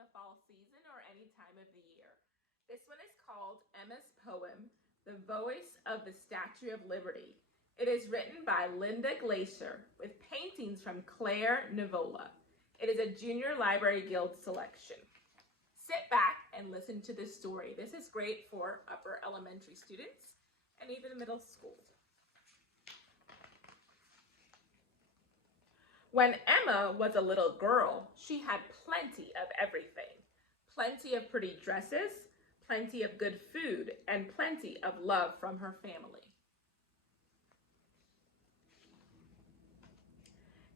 the fall season or any time of the year. This one is called Emma's poem, The Voice of the Statue of Liberty. It is written by Linda Glacier with paintings from Claire Nivola. It is a Junior Library Guild selection. Sit back and listen to this story. This is great for upper elementary students and even middle school. When Emma was a little girl, she had plenty of everything. Plenty of pretty dresses, plenty of good food, and plenty of love from her family.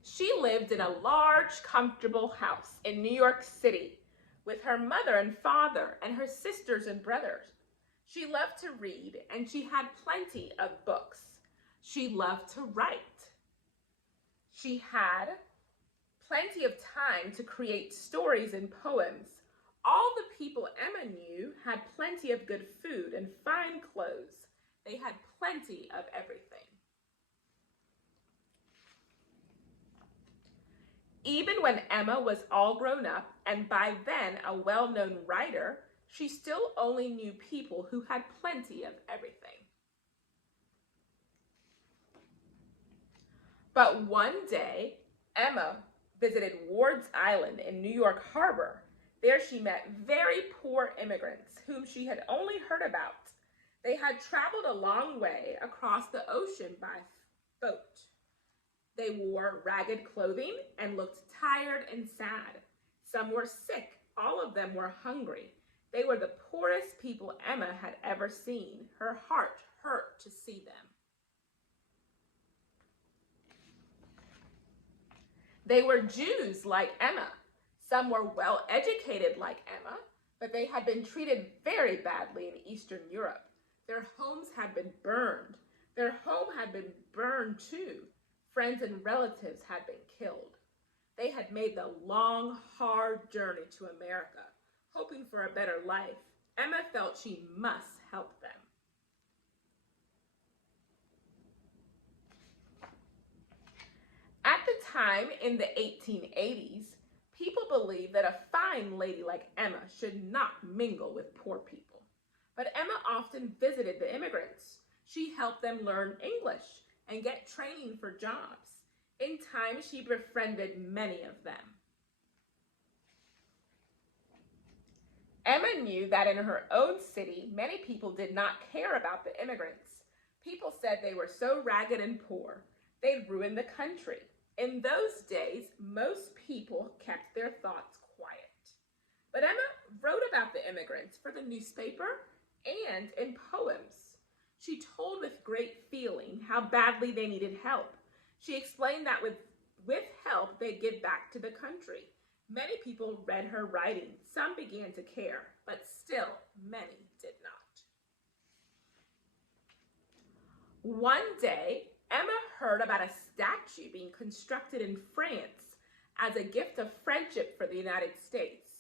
She lived in a large, comfortable house in New York City with her mother and father and her sisters and brothers. She loved to read and she had plenty of books. She loved to write. She had plenty of time to create stories and poems. All the people Emma knew had plenty of good food and fine clothes. They had plenty of everything. Even when Emma was all grown up and by then a well-known writer, she still only knew people who had plenty of everything. But one day, Emma visited Ward's Island in New York Harbor. There she met very poor immigrants whom she had only heard about. They had traveled a long way across the ocean by boat. They wore ragged clothing and looked tired and sad. Some were sick. All of them were hungry. They were the poorest people Emma had ever seen. Her heart hurt to see them. They were Jews like Emma. Some were well educated like Emma, but they had been treated very badly in Eastern Europe. Their homes had been burned. Their home had been burned too. Friends and relatives had been killed. They had made the long, hard journey to America, hoping for a better life. Emma felt she must help them. At the time, in the 1880s, people believed that a fine lady like Emma should not mingle with poor people. But Emma often visited the immigrants. She helped them learn English and get training for jobs. In time, she befriended many of them. Emma knew that in her own city, many people did not care about the immigrants. People said they were so ragged and poor, they'd ruin the country. In those days, most people kept their thoughts quiet. But Emma wrote about the immigrants for the newspaper and in poems. She told with great feeling how badly they needed help. She explained that with help, they'd give back to the country. Many people read her writing. Some began to care, but still many did not. One day, Emma heard about a statue being constructed in France as a gift of friendship for the United States.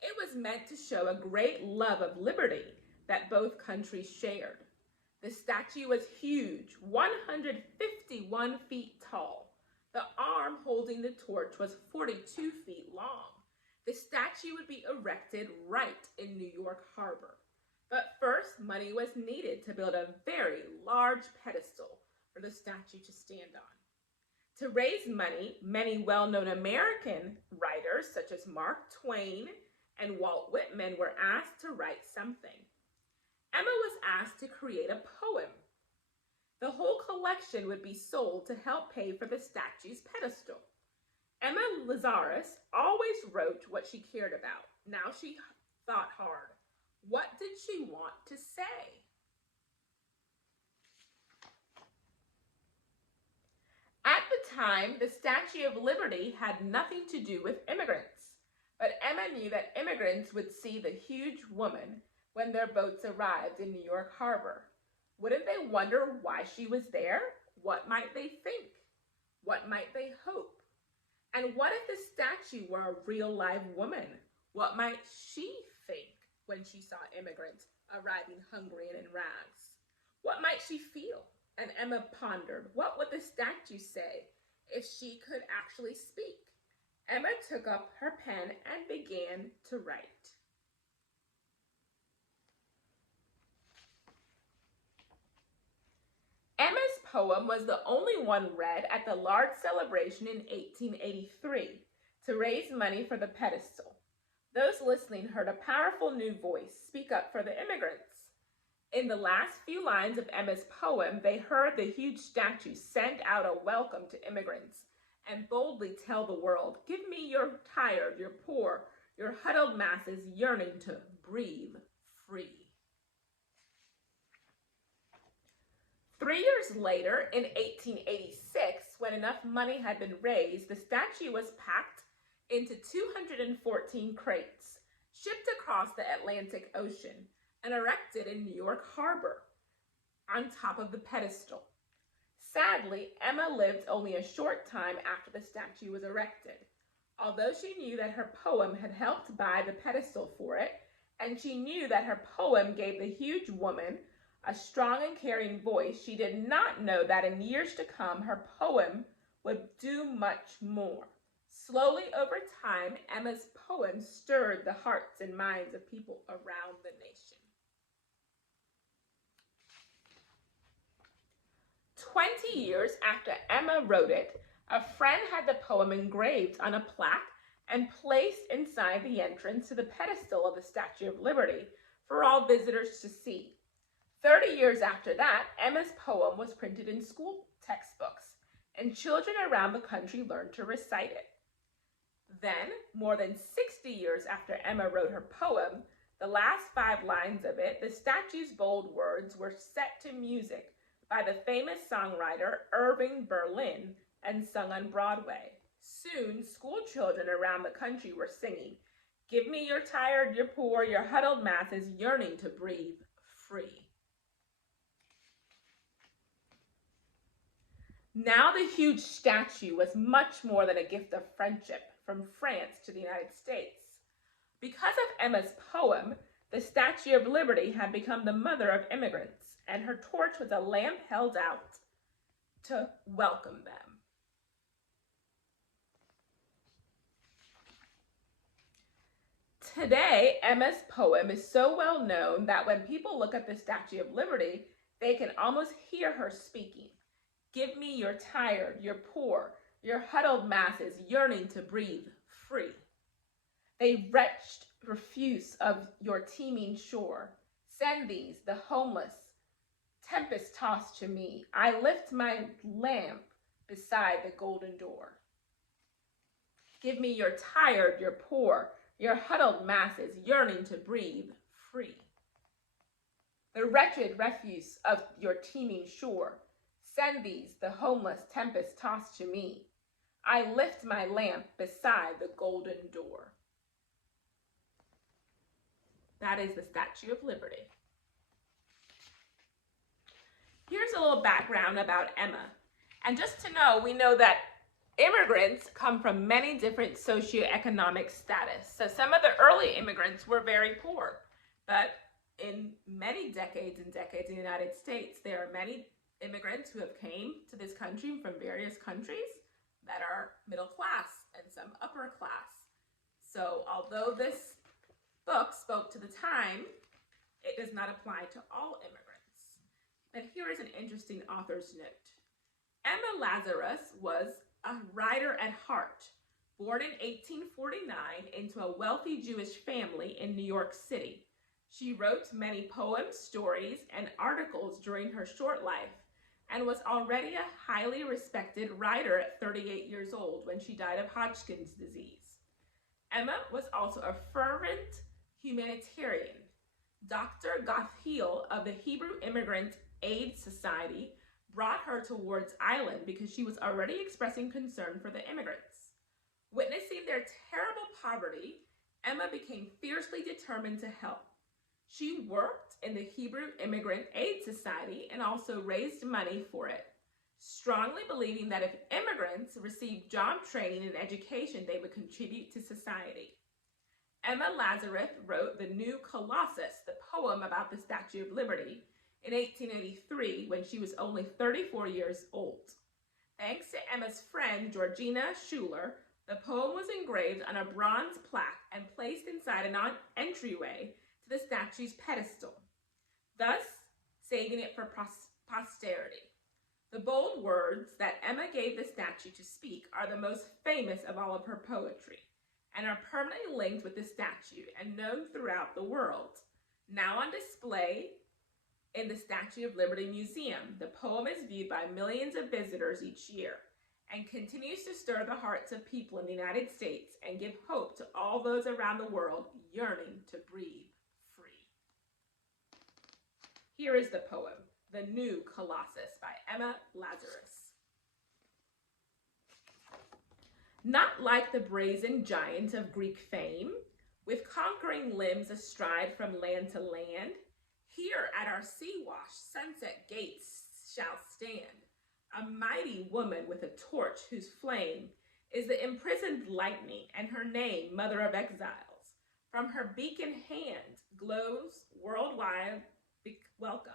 It was meant to show a great love of liberty that both countries shared. The statue was huge, 151 feet tall. The arm holding the torch was 42 feet long. The statue would be erected right in New York Harbor. But first, money was needed to build a very large pedestal for the statue to stand on. To raise money, many well-known American writers such as Mark Twain and Walt Whitman were asked to write something. Emma was asked to create a poem. The whole collection would be sold to help pay for the statue's pedestal. Emma Lazarus always wrote what she cared about. Now she thought hard. What did she want to say? At the time, the Statue of Liberty had nothing to do with immigrants, but Emma knew that immigrants would see the huge woman when their boats arrived in New York Harbor. Wouldn't they wonder why she was there? What might they think? What might they hope? And what if the statue were a real live woman? What might she think when she saw immigrants arriving hungry and in rags? What might she feel? And Emma pondered, what would the statue say if she could actually speak? Emma took up her pen and began to write. Emma's poem was the only one read at the large celebration in 1883 to raise money for the pedestal. Those listening heard a powerful new voice speak up for the immigrants. In the last few lines of Emma's poem, they heard the huge statue send out a welcome to immigrants and boldly tell the world, "Give me your tired, your poor, your huddled masses yearning to breathe free." 3 years later, in 1886, when enough money had been raised, the statue was packed into 214 crates, shipped across the Atlantic Ocean, and erected in New York Harbor on top of the pedestal. Sadly, Emma lived only a short time after the statue was erected. Although she knew that her poem had helped buy the pedestal for it, and she knew that her poem gave the huge woman a strong and caring voice, she did not know that in years to come her poem would do much more. Slowly over time, Emma's poem stirred the hearts and minds of people around the nation. 20 years after Emma wrote it, a friend had the poem engraved on a plaque and placed inside the entrance to the pedestal of the Statue of Liberty for all visitors to see. 30 years after that, Emma's poem was printed in school textbooks, and children around the country learned to recite it. Then, more than 60 years after Emma wrote her poem, the last 5 lines of it, the statue's bold words, were set to music by the famous songwriter Irving Berlin and sung on Broadway. Soon, school children around the country were singing, "Give me your tired, your poor, your huddled masses yearning to breathe free." Now the huge statue was much more than a gift of friendship from France to the United States. Because of Emma's poem, the Statue of Liberty had become the mother of immigrants, and her torch was a lamp held out to welcome them. Today, Emma's poem is so well known that when people look at the Statue of Liberty, they can almost hear her speaking. "Give me your tired, your poor, your huddled masses yearning to breathe free. They wretched refuse of your teeming shore. Send these, the homeless, tempest-tossed to me. I lift my lamp beside the golden door. Give me your tired, your poor, your huddled masses yearning to breathe free. The wretched refuse of your teeming shore. Send these, the homeless, tempest-tossed to me. I lift my lamp beside the golden door." That is the Statue of Liberty. Here's a little background about Emma. And just to know, we know that immigrants come from many different socioeconomic status. So some of the early immigrants were very poor, but in many decades and decades in the United States, there are many immigrants who have came to this country from various countries that are middle class and some upper class. So although this book spoke to the time, it does not apply to all immigrants. But here is an interesting author's note. Emma Lazarus was a writer at heart, born in 1849 into a wealthy Jewish family in New York City. She wrote many poems, stories, and articles during her short life, and was already a highly respected writer at 38 years old when she died of Hodgkin's disease. Emma was also a fervent humanitarian. Dr. Gothiel of the Hebrew Immigrant Aid Society brought her to Ward's Island because she was already expressing concern for the immigrants. Witnessing their terrible poverty, Emma became fiercely determined to help. She worked in the Hebrew Immigrant Aid Society and also raised money for it, strongly believing that if immigrants received job training and education, they would contribute to society. Emma Lazarus wrote the new Colossus, the poem about the Statue of Liberty, in 1883 when she was only 34 years old. Thanks to Emma's friend, Georgina Schuler, The poem was engraved on a bronze plaque and placed inside an entryway to the statue's pedestal, thus saving it for posterity. The bold words that Emma gave the statue to speak are the most famous of all of her poetry and are permanently linked with the statue and known throughout the world. Now on display in the Statue of Liberty Museum, the poem is viewed by millions of visitors each year and continues to stir the hearts of people in the United States and give hope to all those around the world yearning to breathe free. Here is the poem, The New Colossus by Emma Lazarus. Not like the brazen giant of Greek fame, with conquering limbs astride from land to land, here at our sea-washed sunset gates shall stand a mighty woman with a torch whose flame is the imprisoned lightning, and her name, Mother of Exiles. From her beacon hand glows worldwide welcome.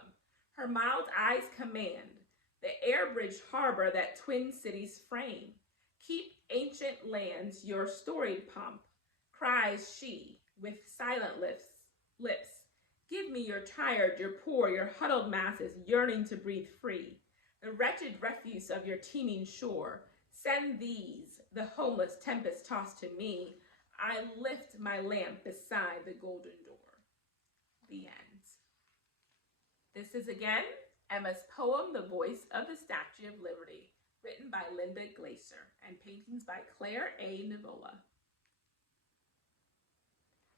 Her mild eyes command the air-bridged harbor that twin cities frame. Keep ancient lands your storied pomp, cries she with silent lips. Give me your tired, your poor, your huddled masses yearning to breathe free. The wretched refuse of your teeming shore, send these, the homeless tempest tossed to me. I lift my lamp beside the golden door. The end. This is again Emma's poem, The Voice of the Statue of Liberty, written by Linda Glaser, and paintings by Claire A. Nivola.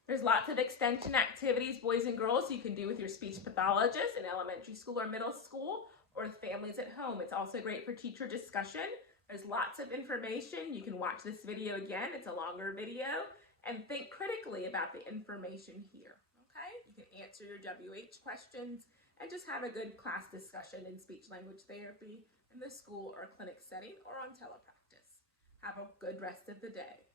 There's lots of extension activities, boys and girls, you can do with your speech pathologist in elementary school or middle school, or with families at home. It's also great for teacher discussion. There's lots of information. You can watch this video again. It's a longer video. And think critically about the information here, okay? You can answer your WH questions and just have a good class discussion in speech language therapy in the school or clinic setting or on telepractice. Have a good rest of the day.